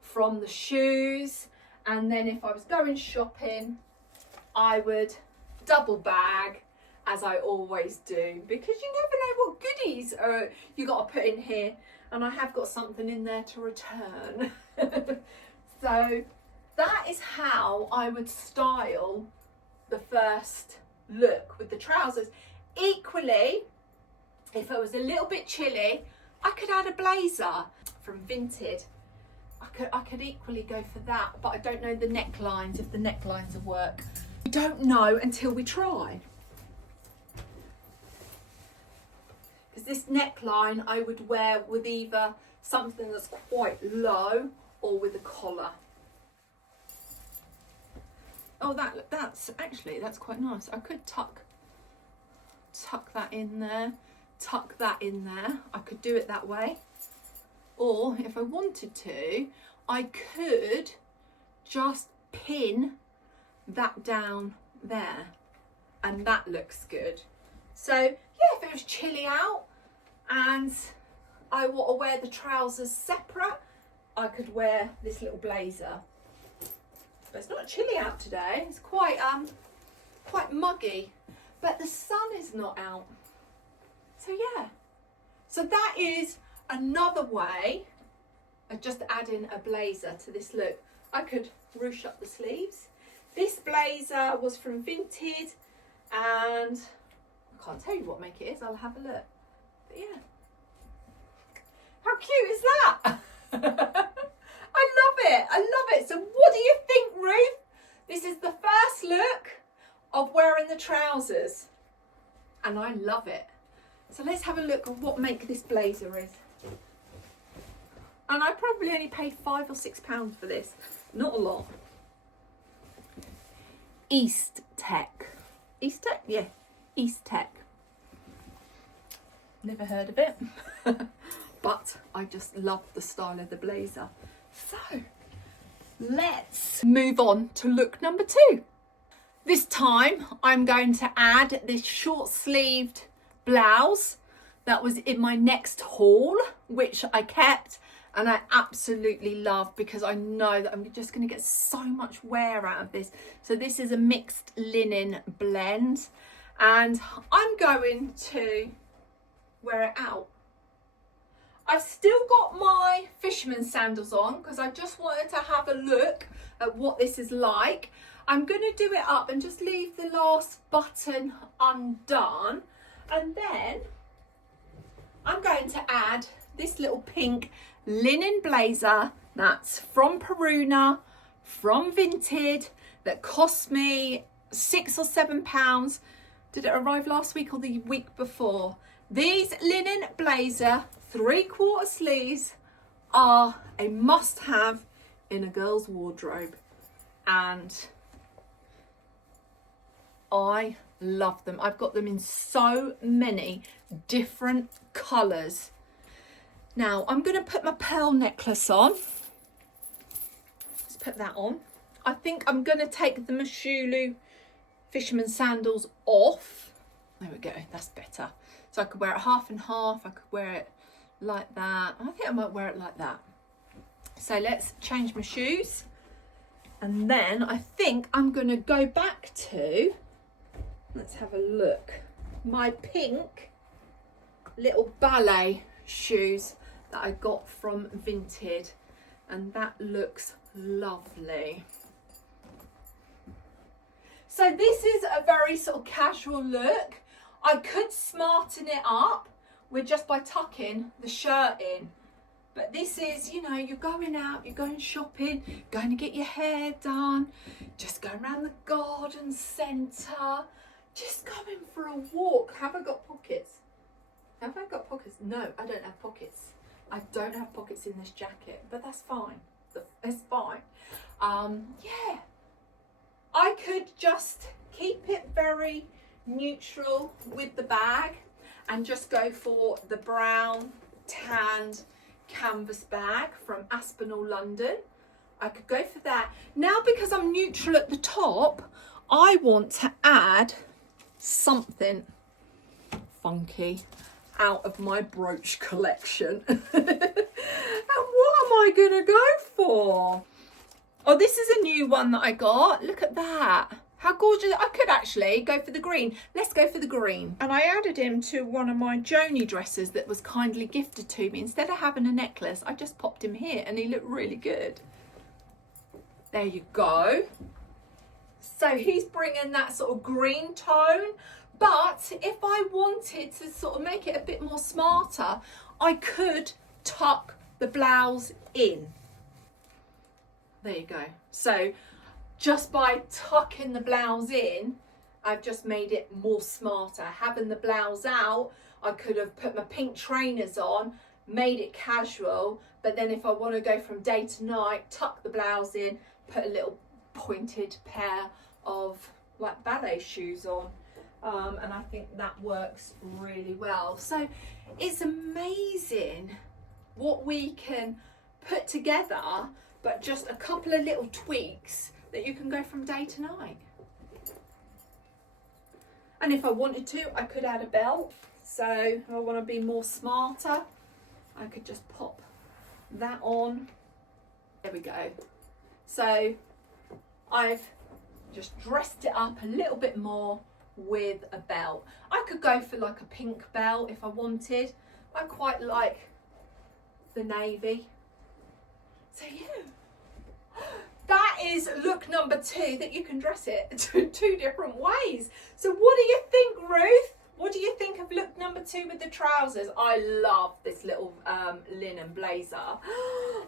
from the shoes, and then if I was going shopping, I would double bag, as I always do, because you never know what goodies you got to put in here, and I have got something in there to return. So that is how I would style the first look with the trousers. Equally, if it was a little bit chilly, I could add a blazer from Vinted. I could equally go for that, but I don't know the necklines, if the necklines will work. We don't know until we try. Because this neckline I would wear with either something that's quite low or with a collar. Oh, that's quite nice. I could tuck that in there, tuck that in there. I could do it that way. Or if I wanted to, I could just pin that down there, and that looks good. So yeah, if it was chilly out and I want to wear the trousers separate, I could wear this little blazer. But it's not chilly out today. It's quite muggy, but the sun is not out. So yeah, so that is another way of just adding a blazer to this look. I could ruche up the sleeves. This blazer was from Vinted, and I can't tell you what make it is. I'll have a look. But yeah. How cute is that? I love it. I love it. So what do you think, Ruth? This is the first look of wearing the trousers. And I love it. So let's have a look at what make this blazer is. And I probably only paid £5 or £6 for this. Not a lot. East Tech. East Tech? Yeah, East Tech. Never heard of it. But I just love the style of the blazer. So let's move on to look number 2. This time I'm going to add this short sleeved blouse that was in my next haul, which I kept and I absolutely love because I know that I'm just going to get so much wear out of this. So this is a mixed linen blend and I'm going to wear it out. I've still got my fisherman sandals on because I just wanted to have a look at what this is like. I'm going to do it up and just leave the last button undone, and then I'm going to add this little pink linen blazer that's from Peruna, from Vinted, that cost me £6 or £7. Did it arrive last week or the week before? These linen blazer 3/4 sleeves are a must-have in a girl's wardrobe, and I love them. I've got them in so many different colours. Now I'm going to put my pearl necklace on. Let's put that on. I think I'm going to take the Mashulu fisherman sandals off. There we go, that's better. So I could wear it half and half. I could wear it like that. I think I might wear it like that. So let's change my shoes. And then I think I'm going to go back to, let's have a look, my pink little ballet shoes that I got from Vinted. And that looks lovely. So this is a very sort of casual look. I could smarten it up with just by tucking the shirt in. But this is, you know, you're going out, you're going shopping, going to get your hair done, just going around the garden centre, just going for a walk. Have I got pockets? Have I got pockets? No, I don't have pockets. I don't have pockets in this jacket, but that's fine. It's fine. Yeah. I could just keep it very neutral with the bag and just go for the brown tanned canvas bag from Aspinall, London. I could go for that. Now, because I'm neutral at the top, I want to add something funky out of my brooch collection. And what am I gonna go for? Oh, this is a new one that I got. Look at that. How gorgeous. I could actually go for the green. Let's go for the green. And I added him to one of my Joni dresses that was kindly gifted to me. Instead of having a necklace, I just popped him here and he looked really good. There you go. So he's bringing that sort of green tone. But if I wanted to sort of make it a bit more smarter, I could tuck the blouse in. There you go. So just by tucking the blouse in, I've just made it more smarter. Having the blouse out, I could have put my pink trainers on, made it casual, but then if I want to go from day to night, tuck the blouse in, put a little pointed pair of like ballet shoes on. And I think that works really well. So it's amazing what we can put together, but just a couple of little tweaks that you can go from day to night. And if I wanted to, I could add a belt. So if I want to be more smarter, I could just pop that on. There we go. So I've just dressed it up a little bit more with a belt. I could go for like a pink belt if I wanted. I quite like the navy. So yeah, that is look number 2, that you can dress it two different ways. So what do you think, Ruth? What do you think of look number 2 with the trousers? I love this little linen blazer.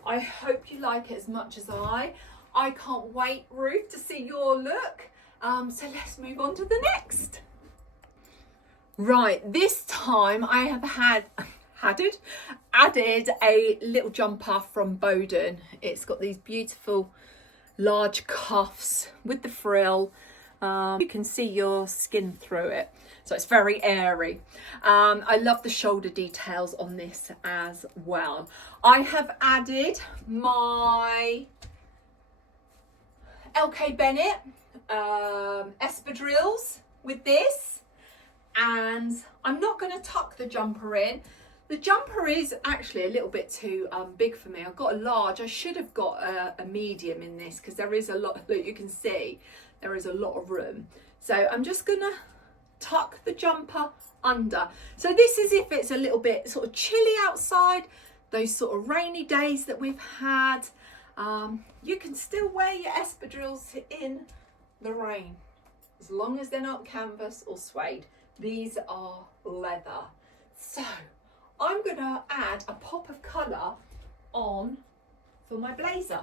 I hope you like it as much as I. I can't wait, Ruth, to see your look. So let's move on to the next. Right, this time I have added a little jumper from Boden. It's got these beautiful large cuffs with the frill. You can see your skin through it, so it's very airy. I love the shoulder details on this as well. I have added my LK Bennett espadrilles with this, and I'm not going to tuck the jumper in. The jumper is actually a little bit too big for me. I've got a large. I should have got a medium in this because there is a lot, look, you can see there is a lot of room. So I'm just going to tuck the jumper under. So this is if it's a little bit sort of chilly outside, those sort of rainy days that we've had. You can still wear your espadrilles in the rain as long as they're not canvas or suede. These are leather. So I'm going to add a pop of colour on for my blazer.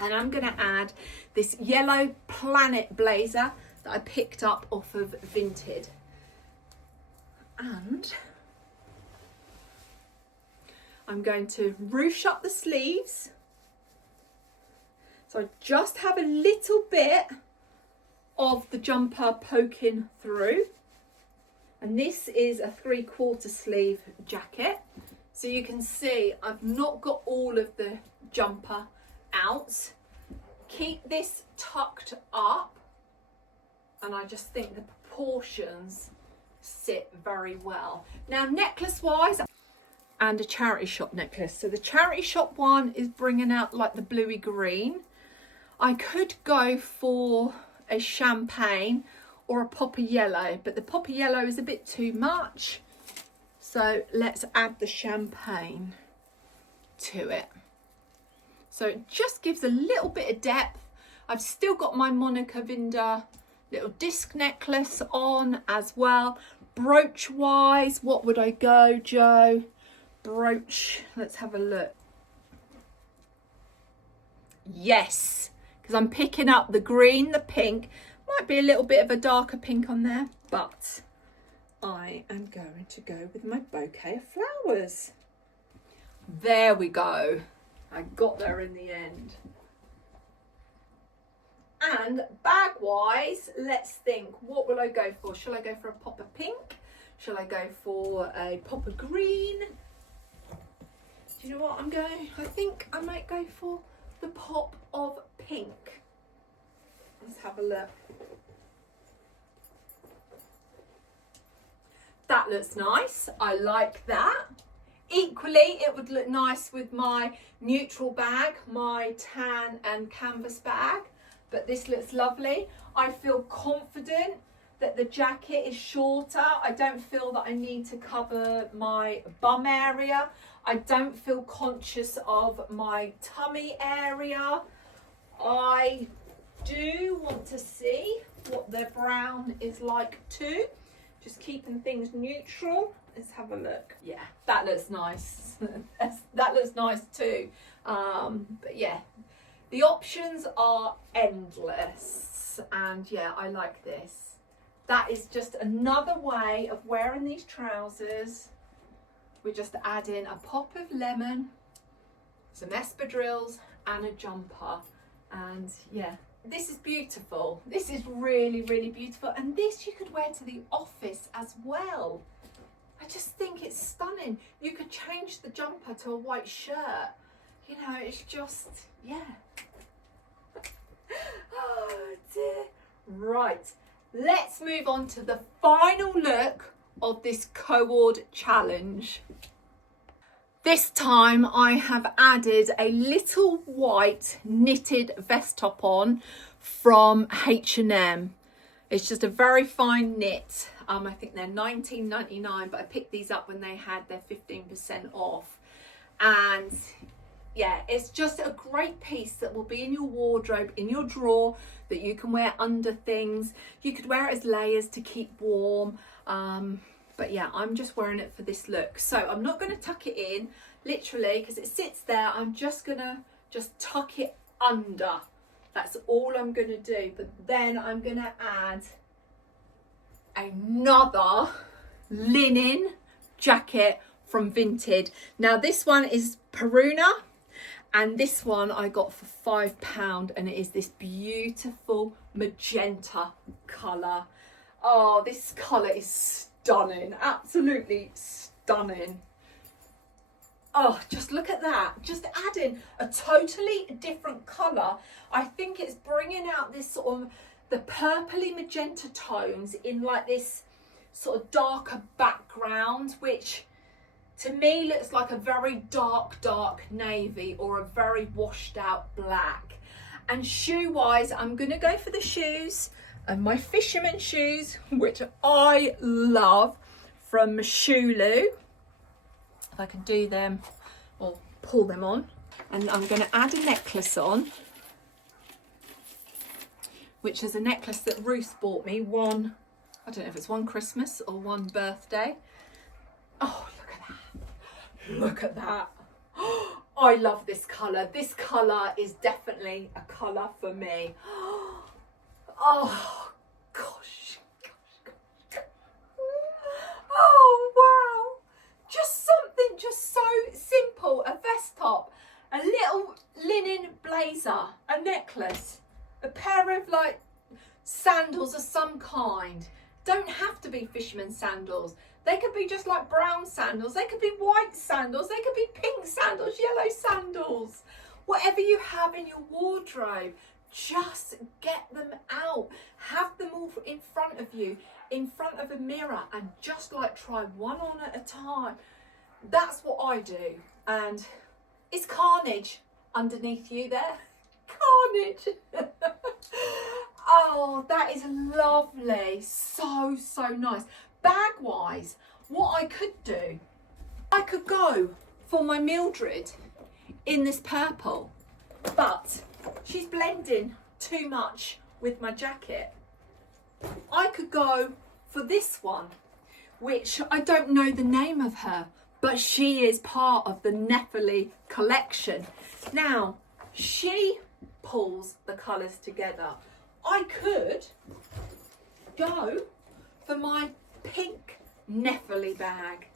And I'm going to add this yellow planet blazer that I picked up off of Vinted. And I'm going to ruche up the sleeves. So I just have a little bit of the jumper poking through. And this is a 3/4 sleeve jacket. So you can see I've not got all of the jumper out. Keep this tucked up, and I just think the proportions sit very well. Now, necklace wise, and a charity shop necklace. So the charity shop one is bringing out like the bluey green. I could go for a champagne or a pop of yellow, but the pop of yellow is a bit too much. So let's add the champagne to it. So it just gives a little bit of depth. I've still got my Monica Vinder little disc necklace on as well. Brooch wise, what would I go, Joe? Brooch, let's have a look. Yes, because I'm picking up the green, the pink. Might be a little bit of a darker pink on there, but I am going to go with my bouquet of flowers. There we go. I got there in the end. And bag wise, let's think, what will I go for? Shall I go for a pop of pink? Shall I go for a pop of green? Do you know what I'm going? I think I might go for the pop of pink. Let's have a look. That looks nice. I like that. Equally, it would look nice with my neutral bag, my tan and canvas bag, but this looks lovely. I feel confident that the jacket is shorter. I don't feel that I need to cover my bum area. I don't feel conscious of my tummy area. I do want to see what the brown is like too. Just keeping things neutral. Let's have a look. Yeah, that looks nice. That looks nice too. But yeah, the options are endless. And yeah, I like this. That is just another way of wearing these trousers. We just add in a pop of lemon, some espadrilles and a jumper. And yeah, this is beautiful. This is really, really beautiful. And this you could wear to the office as well. I just think it's stunning. You could change the jumper to a white shirt. You know, it's just, yeah. Oh dear. Right, let's move on to the final look of this Co-Ord challenge. This time I have added a little white knitted vest top on from H&M. It's just a very fine knit. I think they're $19.99, but I picked these up when they had their 15% off. And yeah, it's just a great piece that will be in your wardrobe, in your drawer, that you can wear under things. You could wear it as layers to keep warm. But yeah, I'm just wearing it for this look. So I'm not going to tuck it in, literally, because it sits there. I'm just going to tuck it under. That's all I'm going to do. But then I'm going to add another linen jacket from Vinted. Now this one is Peruna, and this one I got for £5, and it is this beautiful magenta colour. Oh, this colour is stunning, absolutely stunning. Oh, just look at that, just adding a totally different colour. I think it's bringing out this sort of the purpley magenta tones in like this sort of darker background, which to me looks like a very dark navy or a very washed out black. And shoe wise, I'm gonna go for the shoes, and my fisherman shoes, which I love, from Shulu. If I can do them or pull them on. And I'm gonna add a necklace on, which is a necklace that Ruth bought me one, I don't know if it's one Christmas or one birthday. Oh, look at that. Look at that. Oh, I love this colour. This colour is definitely a colour for me. Oh, gosh. Oh, wow. Just something just so simple. A vest top, a little linen blazer, a necklace, a pair of like sandals of some kind. Don't have to be fisherman sandals. They could be just like brown sandals. They could be white sandals. They could be pink sandals, yellow sandals. Whatever you have in your wardrobe, just get them out. Have them all in front of you, in front of a mirror, and just like try one on at a time. That's what I do. And it's carnage underneath you there. Carnage. Oh, that is lovely. So nice. Bag wise, what I could do, I could go for my Mildred in this purple, but she's blending too much with my jacket. I could go for this one, which I don't know the name of her, but she is part of the Nephele collection. Now, she pulls the colours together. I could go for my pink Nephele bag,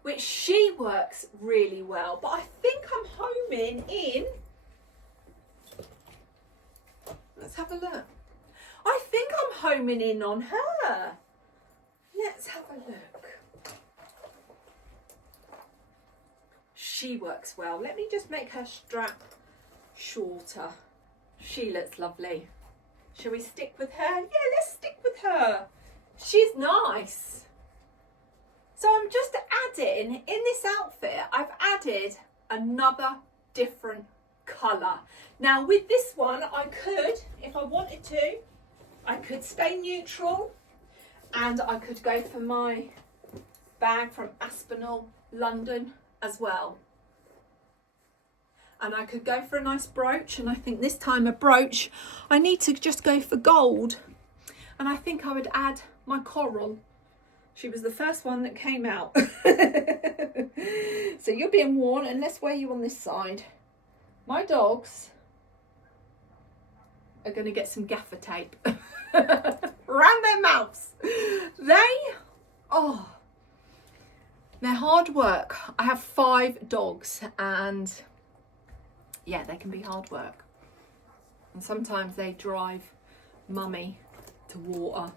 which she works really well, but I think I'm homing in, let's have a look. I think I'm homing in on her. Let's have a look. She works well. Let me just make her strap shorter. She looks lovely. Shall we stick with her? Yeah, let's stick with her. She's nice. So I'm just adding, in this outfit, I've added another different colour. Now with this one, I could, if I wanted to, I could stay neutral, and I could go for my bag from Aspinall, London as well. And I could go for a nice brooch, and I think this time a brooch, I need to just go for gold. And I think I would add my coral. She was the first one that came out. So you're being warned, and let's wear you on this side. My dogs are going to get some gaffer tape around their mouths. They're hard work. I have 5 dogs, and yeah, they can be hard work. And sometimes they drive mummy to water.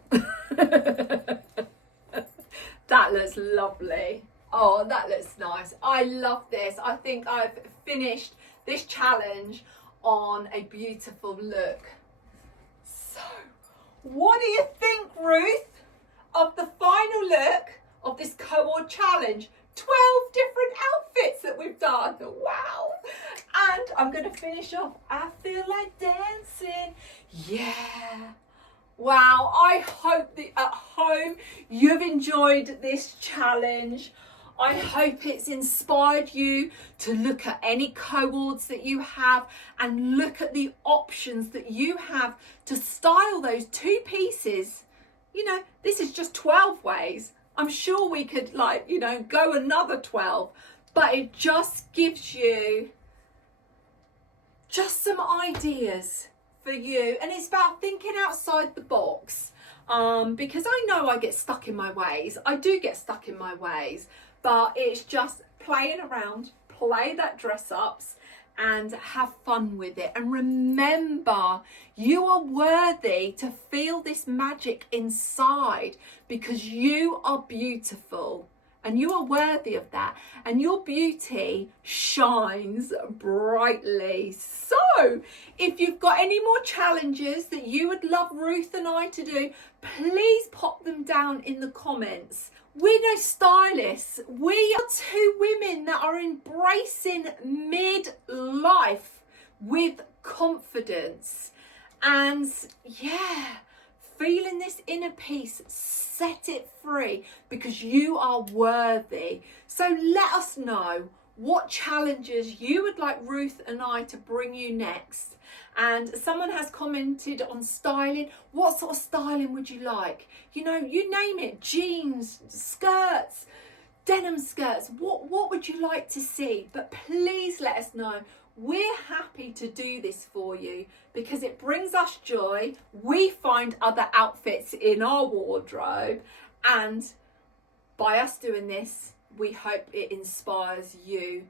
That looks lovely. Oh, that looks nice. I love this. I think I've finished this challenge on a beautiful look. So, what do you think, Ruth, of the final look of this Co-Ord challenge? 12 different outfits that we've done. Wow. And I'm going to finish off. I feel like dancing. Yeah. Wow. I hope that at home you've enjoyed this challenge. I hope it's inspired you to look at any co-ords that you have and look at the options that you have to style those two pieces. You know, this is just 12 ways. I'm sure we could, like, you know, go another 12, but it just gives you just some ideas for you. And it's about thinking outside the box, because I know I get stuck in my ways. I do get stuck in my ways, but it's just playing around, play that dress ups and have fun with it. And remember, you are worthy to feel this magic inside, because you are beautiful and you are worthy of that, and your beauty shines brightly. So if you've got any more challenges that you would love Ruth and I to do, please pop them down in the comments. We're no stylists. We are two women that are embracing midlife with confidence. And yeah, feeling this inner peace, set it free, because you are worthy. So let us know what challenges you would like Ruth and I to bring you next. And someone has commented on styling. What sort of styling would you like? You know, you name it, jeans, skirts, denim skirts. What would you like to see? But please let us know. We're happy to do this for you because it brings us joy. We find other outfits in our wardrobe, and by us doing this, we hope it inspires you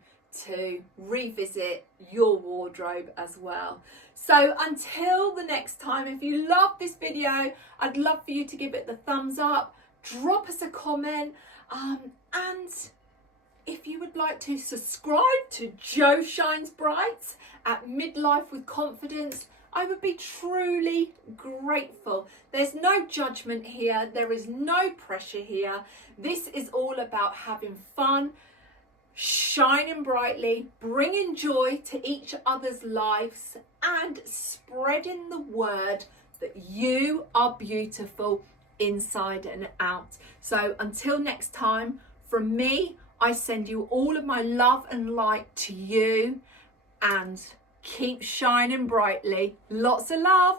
to revisit your wardrobe as well. So until the next time, if you love this video, I'd love for you to give it the thumbs up, drop us a comment, and if you would like to subscribe to Jo Shines Bright at Midlife with Confidence, I would be truly grateful. There's no judgment here. There is no pressure here. This is all about having fun, shining brightly, bringing joy to each other's lives, and spreading the word that you are beautiful inside and out. So until next time, from me, I send you all of my love and light to you, and keep shining brightly. Lots of love.